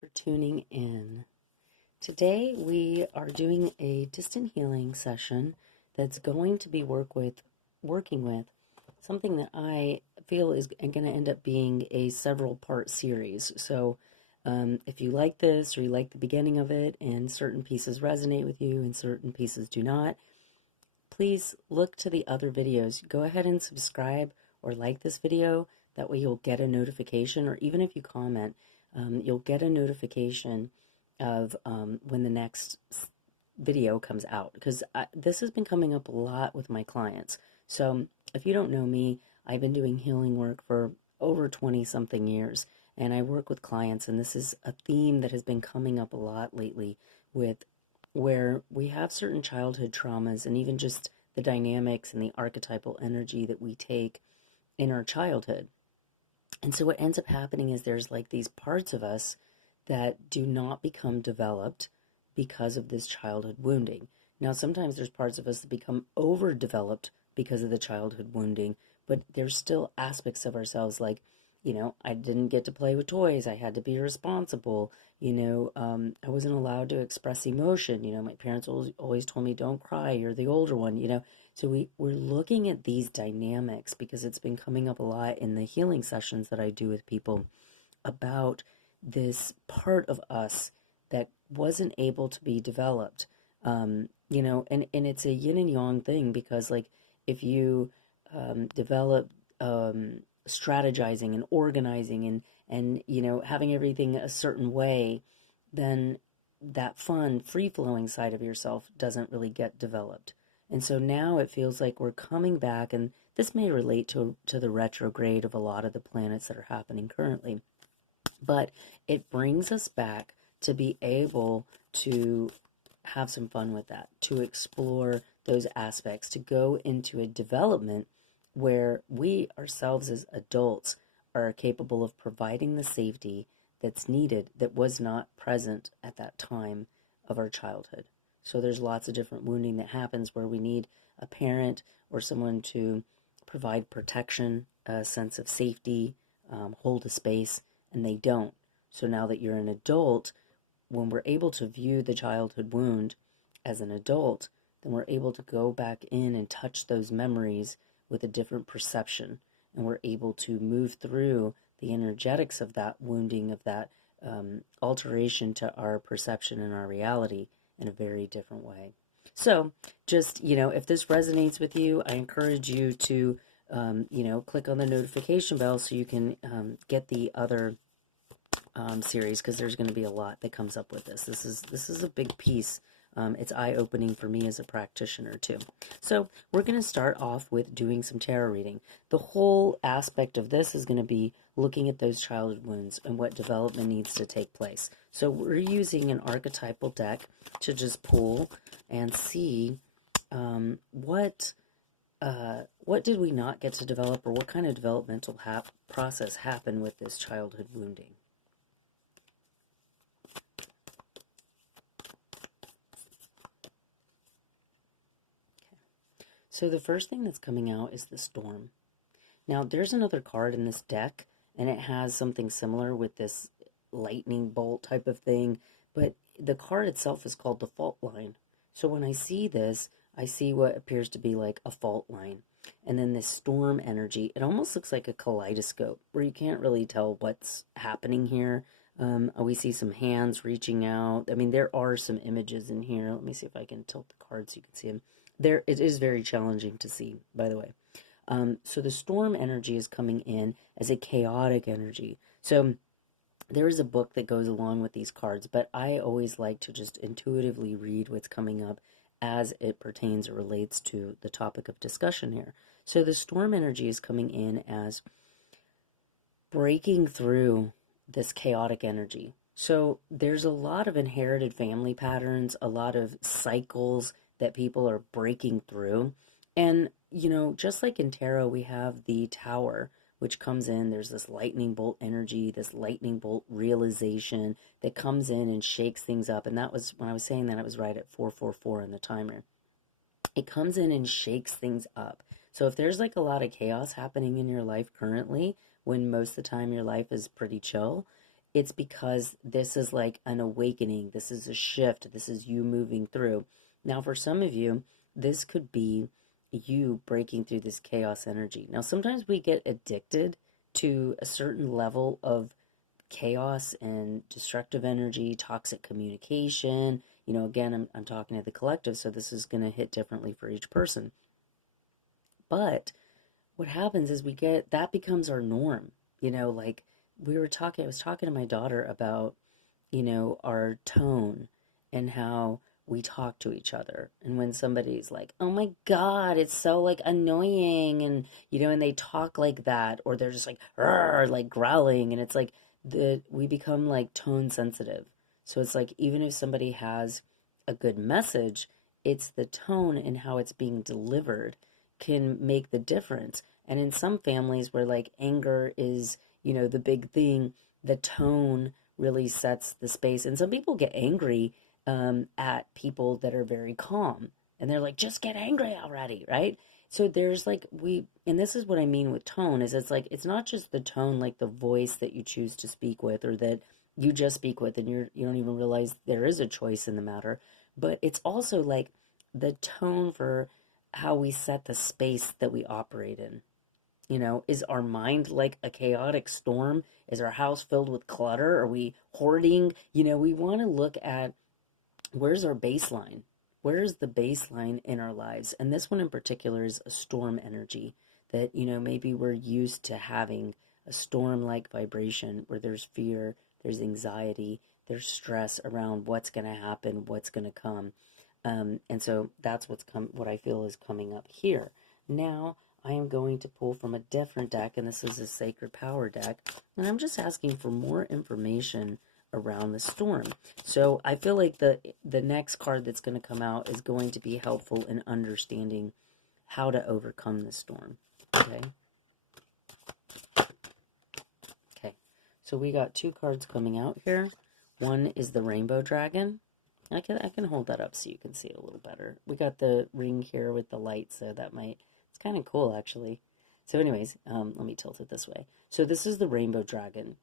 For tuning in. Today we are doing a distant healing session that's going to be working with something that I feel is going to end up being a several part series. So if you like this or you like the beginning of it and certain pieces resonate with you and certain pieces do not, please look to the other videos. Go ahead and subscribe or like this video. That way you'll get a notification, or even if you comment, you'll get a notification of when the next video comes out, because this has been coming up a lot with my clients. So if you don't know me, I've been doing healing work for over 20 something years, and I work with clients, and this is a theme that has been coming up a lot lately, with where we have certain childhood traumas and even just the dynamics and the archetypal energy that we take in our childhood. And so what ends up happening is there's like these parts of us that do not become developed because of this childhood wounding. Now, sometimes there's parts of us that become overdeveloped because of the childhood wounding, but there's still aspects of ourselves like, I didn't get to play with toys. I had to be responsible. I wasn't allowed to express emotion. My parents always told me, don't cry. You're the older one. So we're looking at these dynamics because it's been coming up a lot in the healing sessions that I do with people about this part of us that wasn't able to be developed. And it's a yin and yang thing, because like if you develop strategizing and organizing and having everything a certain way, then that fun free flowing side of yourself doesn't really get developed. And so now it feels like we're coming back, and this may relate to the retrograde of a lot of the planets that are happening currently, but it brings us back to be able to have some fun with that, to explore those aspects, to go into a development where we ourselves as adults are capable of providing the safety that's needed that was not present at that time of our childhood. So there's lots of different wounding that happens where we need a parent or someone to provide protection, a sense of safety, hold a space, and they don't. So now that you're an adult, when we're able to view the childhood wound as an adult, then we're able to go back in and touch those memories with a different perception, and we're able to move through the energetics of that wounding, of that alteration to our perception and our reality in a very different way. So just, if this resonates with you, I encourage you to, click on the notification bell so you can get the other series, because there's going to be a lot that comes up with this. This is a big piece. It's eye-opening for me as a practitioner too. So we're going to start off with doing some tarot reading. The whole aspect of this is going to be looking at those childhood wounds and what development needs to take place. So we're using an archetypal deck to just pull and see what did we not get to develop, or what kind of developmental process happened with this childhood wounding. So the first thing that's coming out is the storm. Now there's another card in this deck, and it has something similar with this lightning bolt type of thing, but the card itself is called the fault line. So when I see this, I see what appears to be like a fault line. And then this storm energy, it almost looks like a kaleidoscope where you can't really tell what's happening here. We see some hands reaching out. I mean, there are some images in here. Let me see if I can tilt the card so you can see them. There, it is very challenging to see, by the way. So the storm energy is coming in as a chaotic energy. So there is a book that goes along with these cards, but I always like to just intuitively read what's coming up as it pertains or relates to the topic of discussion here. So the storm energy is coming in as breaking through this chaotic energy. So there's a lot of inherited family patterns, a lot of cycles that people are breaking through. And, just like in tarot, we have the Tower, which comes in, there's this lightning bolt energy, this lightning bolt realization that comes in and shakes things up. And that was, when I was saying that, it was right at 444 in the timer. It comes in and shakes things up. So if there's like a lot of chaos happening in your life currently, when most of the time your life is pretty chill, it's because this is like an awakening. This is a shift. This is you moving through. Now, for some of you, this could be you breaking through this chaos energy. Now, sometimes we get addicted to a certain level of chaos and destructive energy, toxic communication. Again, I'm talking to the collective, so this is going to hit differently for each person. But what happens is we get that becomes our norm. Like I was talking to my daughter about, our tone and how we talk to each other. And when somebody's like, oh my God, it's so like annoying. And, and they talk like that, or they're just like, like growling. And it's like we become like tone sensitive. So it's like, even if somebody has a good message, it's the tone and how it's being delivered can make the difference. And in some families where like anger is, the big thing, the tone really sets the space. And some people get angry at people that are very calm. And they're like, just get angry already, right? So there's like, and this is what I mean with tone, is it's like, it's not just the tone, like the voice that you choose to speak with or that you just speak with and you don't even realize there is a choice in the matter. But it's also like the tone for how we set the space that we operate in. Is our mind like a chaotic storm? Is our house filled with clutter? Are we hoarding? We want to look at where's our baseline? Where is the baseline in our lives? And this one in particular is a storm energy that, maybe we're used to having a storm-like vibration where there's fear, there's anxiety, there's stress around what's going to happen, what's going to come. And so that's what I feel is coming up here. Now, I am going to pull from a different deck, and this is a Sacred Power deck, and I'm just asking for more information around the storm. So I feel like the next card that's going to come out is going to be helpful in understanding how to overcome the storm. Okay. Okay. So we got two cards coming out here. One is the Rainbow Dragon. I can hold that up so you can see it a little better. We got the ring here with the light, so it's kind of cool actually. So anyways, let me tilt it this way. So this is the Rainbow Dragon.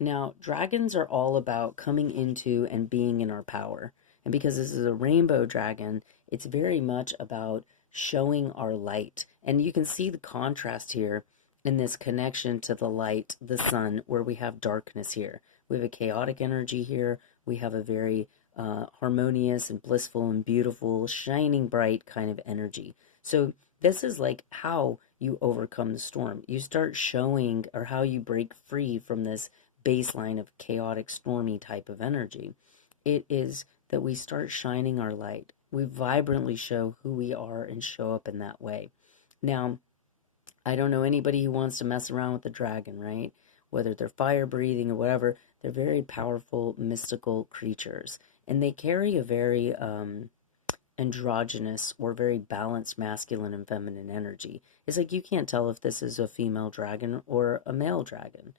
Now, dragons are all about coming into and being in our power. And because this is a rainbow dragon, it's very much about showing our light. And you can see the contrast here in this connection to the light, the sun, where we have darkness here. We have a chaotic energy here. We have a very harmonious and blissful and beautiful, shining bright kind of energy. So this is like how you overcome the storm. You start showing, or how you break free from this baseline of chaotic, stormy type of energy. It is that we start shining our light. We vibrantly show who we are and show up in that way. Now, I don't know anybody who wants to mess around with the dragon, right? Whether they're fire breathing or whatever, they're very powerful, mystical creatures. And they carry a very androgynous or very balanced masculine and feminine energy. It's like you can't tell if this is a female dragon or a male dragon.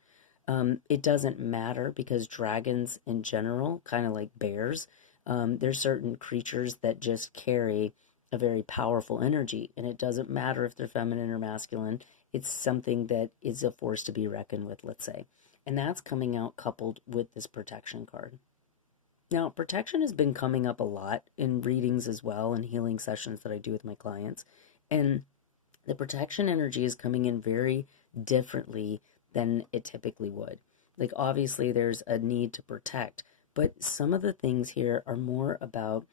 It doesn't matter because dragons in general, kind of like bears, there's certain creatures that just carry a very powerful energy, and it doesn't matter if they're feminine or masculine. It's something that is a force to be reckoned with, let's say. And that's coming out coupled with this protection card. Now, protection has been coming up a lot in readings as well and healing sessions that I do with my clients. And the protection energy is coming in very differently than it typically would. Like, obviously, there's a need to protect, but some of the things here are more about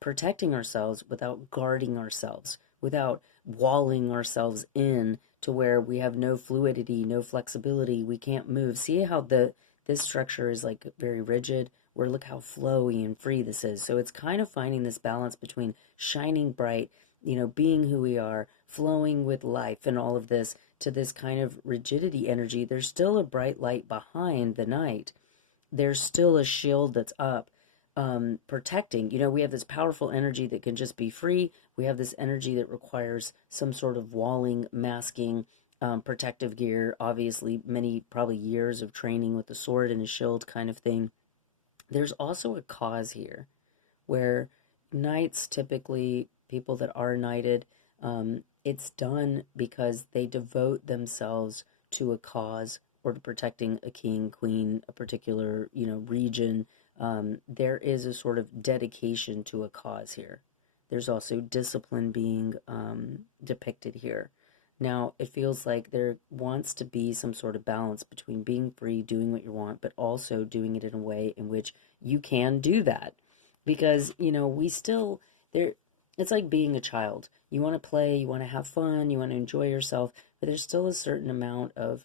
protecting ourselves without guarding ourselves, without walling ourselves in to where we have no fluidity, no flexibility, we can't move. See how this structure is like very rigid, where look how flowy and free this is. So it's kind of finding this balance between shining bright, being who we are, flowing with life and all of this, to this kind of rigidity energy. There's still a bright light behind the night. There's still a shield that's up, protecting. We have this powerful energy that can just be free. We have this energy that requires some sort of walling, masking, protective gear. Obviously, many probably years of training with a sword and a shield kind of thing. There's also a cause here where knights, typically people that are knighted, it's done because they devote themselves to a cause or to protecting a king, queen, a particular, region. There is a sort of dedication to a cause here. There's also discipline being depicted here. Now, it feels like there wants to be some sort of balance between being free, doing what you want, but also doing it in a way in which you can do that. Because, we still, there, it's like being a child. You want to play, you want to have fun, you want to enjoy yourself, but there's still a certain amount of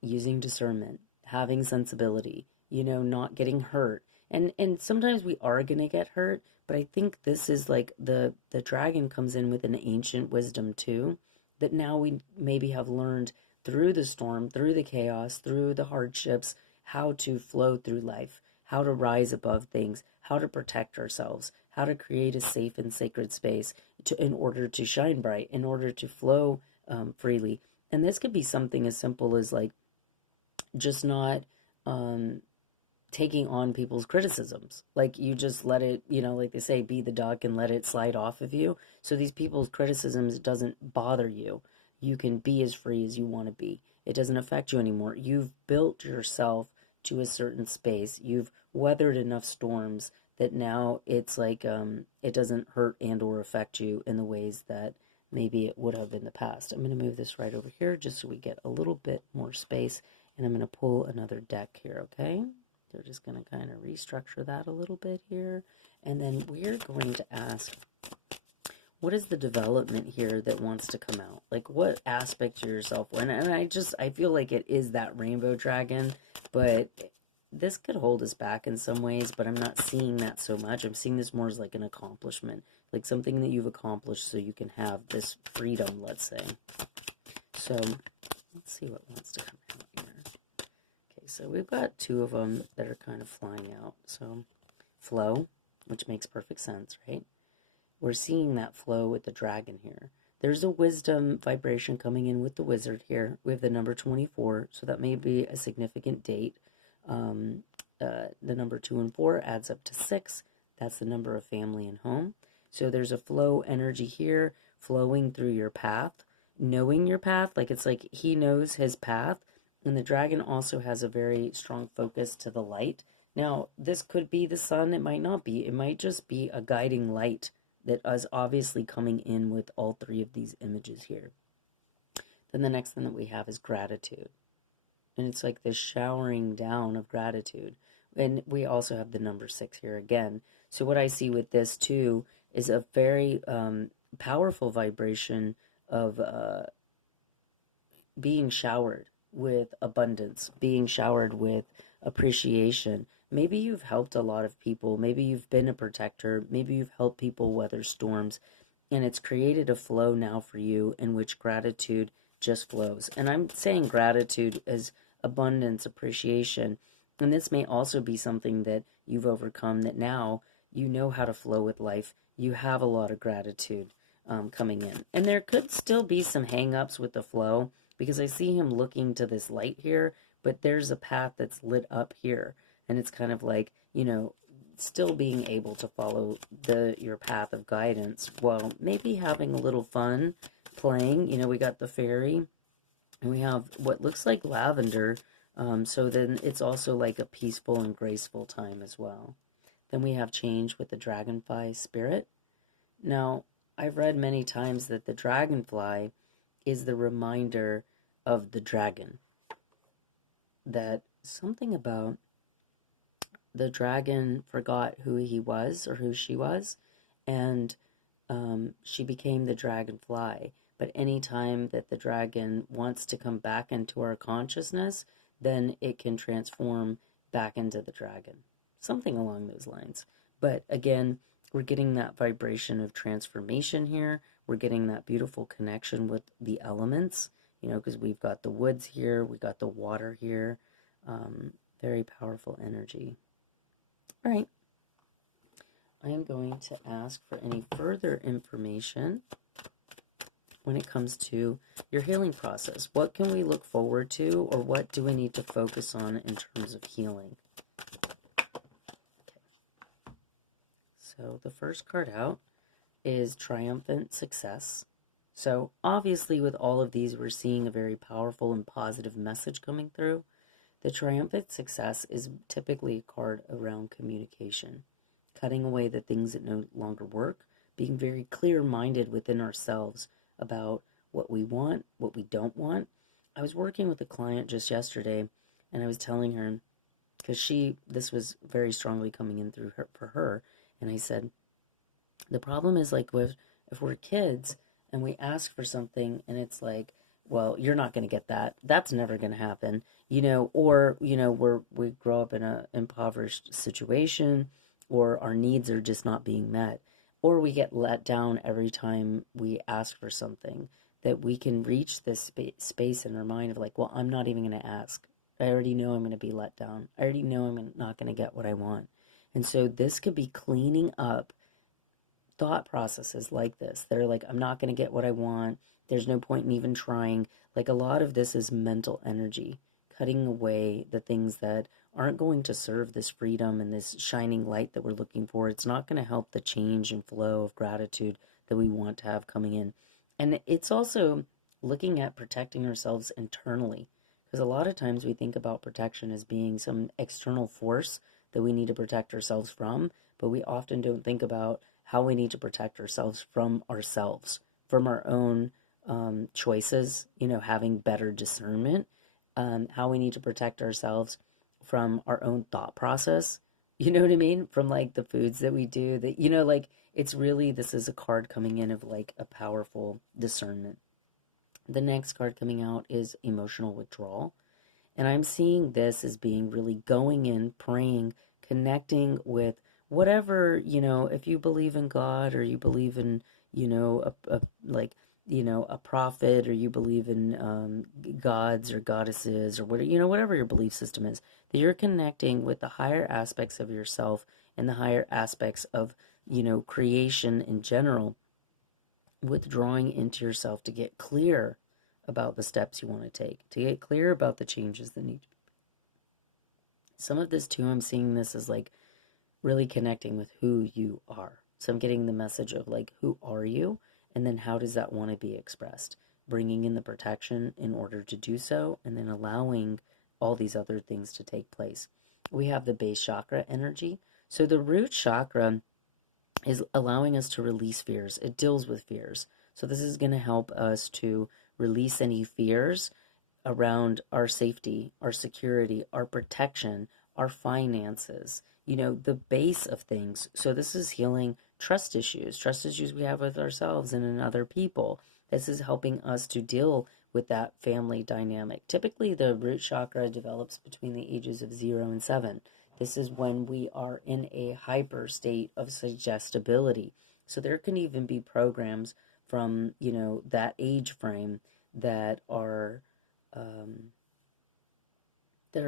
using discernment, having sensibility, not getting hurt. And sometimes we are going to get hurt, but I think this is like the dragon comes in with an ancient wisdom too, that now we maybe have learned through the storm, through the chaos, through the hardships, how to flow through life, how to rise above things, how to protect ourselves, how to create a safe and sacred space in order to shine bright, in order to flow freely. And this could be something as simple as like just not taking on people's criticisms. Like you just let it, like they say, be the duck and let it slide off of you. So these people's criticisms doesn't bother you. You can be as free as you want to be. It doesn't affect you anymore. You've built yourself to a certain space. You've weathered enough storms that now it's like it doesn't hurt and or affect you in the ways that maybe it would have in the past. I'm going to move this right over here just so we get a little bit more space. And I'm going to pull another deck here, okay? They're just going to kind of restructure that a little bit here. And then we're going to ask, what is the development here that wants to come out? Like, what aspect of yourself? And I feel like it is that rainbow dragon, but this could hold us back in some ways, but I'm not seeing that so much. I'm seeing this more as like an accomplishment, like something that you've accomplished so you can have this freedom, let's say. So let's see what wants to come out here. Okay, so we've got two of them that are kind of flying out. So flow, which makes perfect sense, right? We're seeing that flow with the dragon here. There's a wisdom vibration coming in with the wizard here. We have the number 24, so that may be a significant date. The number 2 and 4 adds up to 6. That's the number of family and home. So there's a flow energy here, flowing through your path, knowing your path. Like it's like he knows his path. And the dragon also has a very strong focus to the light. Now, this could be the sun. It might not be. It might just be a guiding light that is obviously coming in with all three of these images here. Then the next thing that we have is gratitude. And it's like this showering down of gratitude. And we also have the number 6 here again. So what I see with this too is a very powerful vibration of being showered with abundance, being showered with appreciation. Maybe you've helped a lot of people. Maybe you've been a protector. Maybe you've helped people weather storms. And it's created a flow now for you in which gratitude just flows. And I'm saying gratitude as abundance, appreciation. And this may also be something that you've overcome, that now you know how to flow with life. You have a lot of gratitude coming in. And there could still be some hang-ups with the flow, because I see him looking to this light here, but there's a path that's lit up here. And it's kind of like, still being able to follow your path of guidance while maybe having a little fun playing. We got the fairy, and we have what looks like lavender. So then it's also like a peaceful and graceful time as well. Then we have change with the dragonfly spirit. Now, I've read many times that the dragonfly is the reminder of the dragon. That something about the dragon forgot who he was or who she was, and she became the dragonfly. But anytime that the dragon wants to come back into our consciousness, then it can transform back into the dragon. Something along those lines. But again, we're getting that vibration of transformation here. We're getting that beautiful connection with the elements, because we've got the woods here, we got the water here. Very powerful energy. All right. I am going to ask for any further information when it comes to your healing process. What can we look forward to, or what do we need to focus on in terms of healing? So the first card out is triumphant success. So obviously with all of these, we're seeing a very powerful and positive message coming through. The triumphant success is typically a card around communication, cutting away the things that no longer work, being very clear-minded within ourselves about what we want, what we don't want. I was working with a client just yesterday, and I was telling her, because this was very strongly coming in through her, for her, and I said, the problem is like if we're kids and we ask for something and it's like, well, you're not going to get that. That's never going to happen, or, we grow up in an impoverished situation, or our needs are just not being met, or we get let down every time we ask for something, that we can reach this space in our mind of like, well, I'm not even going to ask. I already know I'm going to be let down. I already know I'm not going to get what I want. And so this could be cleaning up thought processes like this. They're like, I'm not going to get what I want. There's no point in even trying. Like a lot of this is mental energy, cutting away the things that aren't going to serve this freedom and this shining light that we're looking for. It's not going to help the change and flow of gratitude that we want to have coming in. And it's also looking at protecting ourselves internally, because a lot of times we think about protection as being some external force that we need to protect ourselves from, but we often don't think about how we need to protect ourselves, from our own choices, having better discernment, how we need to protect ourselves from our own thought process, you know what I mean? From like the foods that we do, that, like it's really, this is a card coming in of like a powerful discernment. The next card coming out is emotional withdrawal. And I'm seeing this as being really going in, praying, connecting with whatever, if you believe in God, or you believe in, a prophet, or you believe in gods or goddesses, or whatever your belief system is, that you're connecting with the higher aspects of yourself and the higher aspects of, creation in general, withdrawing into yourself to get clear about the steps you want to take, to get clear about the changes that need to be. Some of this too, I'm seeing this as like really connecting with who you are. So I'm getting the message of like, who are you? And then how does that want to be expressed? Bringing in the protection in order to do so, and then allowing all these other things to take place. We have the base chakra energy. So the root chakra is allowing us to release fears. It deals with fears. So this is going to help us to release any fears around our safety, our security, our protection, our finances, the base of things. So this is healing trust issues we have with ourselves and in other people. This is helping us to deal with that family dynamic. Typically, the root chakra develops between the ages of 0 and 7. This is when we are in a hyper state of suggestibility. So there can even be programs from, that age frame that are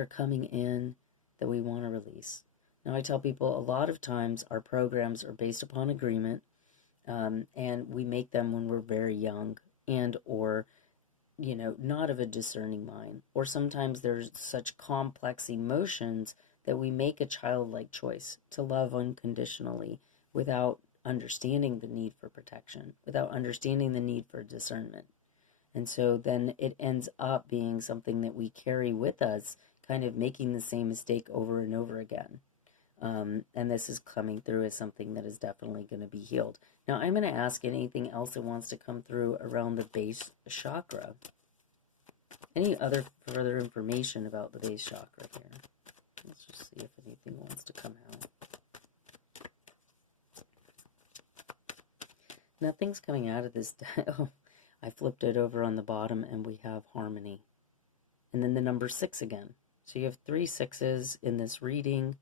coming in that we want to release. Now, I tell people a lot of times our programs are based upon agreement, and we make them when we're very young, and or not of a discerning mind. Or sometimes there's such complex emotions that we make a childlike choice to love unconditionally without understanding the need for protection, without understanding the need for discernment. And so then it ends up being something that we carry with us, kind of making the same mistake over and over again. And this is coming through as something that is definitely going to be healed. Now, I'm going to ask anything else that wants to come through around the base chakra. Any other further information about the base chakra here? Let's just see if anything wants to come out. Nothing's coming out of this. Oh, I flipped it over on the bottom and we have harmony. And then the number 6 again. So you have 3 6s in this reading.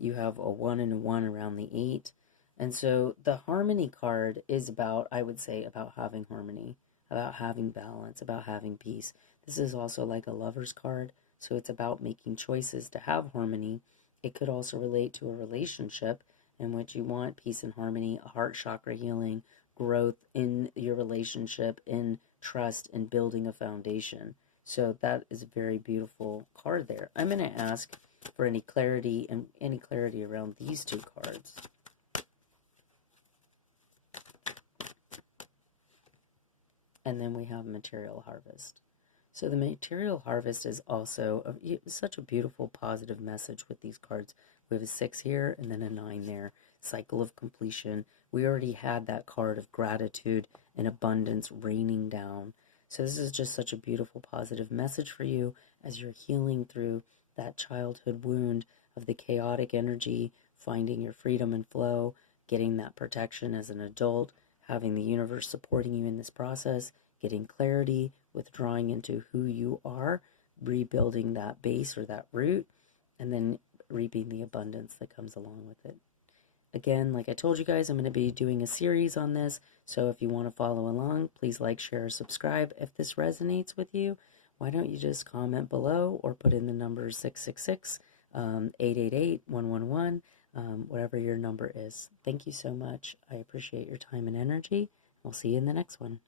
You have a 1 and a 1 around the 8. And so the harmony card is about, I would say, about having harmony, about having balance, about having peace. This is also like a lover's card. So it's about making choices to have harmony. It could also relate to a relationship in which you want peace and harmony, a heart chakra healing, growth in your relationship, in trust, and building a foundation. So that is a very beautiful card there. I'm going to ask for any clarity around these 2 cards. and then we have material harvest. So the material harvest is also such a beautiful positive message with these cards. We have a 6 here and then a 9 there. Cycle of completion. We already had that card of gratitude and abundance raining down. So this is just such a beautiful positive message for you as you're healing through that childhood wound of the chaotic energy, finding your freedom and flow, getting that protection as an adult, having the universe supporting you in this process, getting clarity, withdrawing into who you are, rebuilding that base or that root, and then reaping the abundance that comes along with it. Again, like I told you guys, I'm going to be doing a series on this, so if you want to follow along, please like, share, subscribe. If this resonates with you, why don't you just comment below or put in the number 666 888-111, whatever your number is. Thank you so much. I appreciate your time and energy. We'll see you in the next one.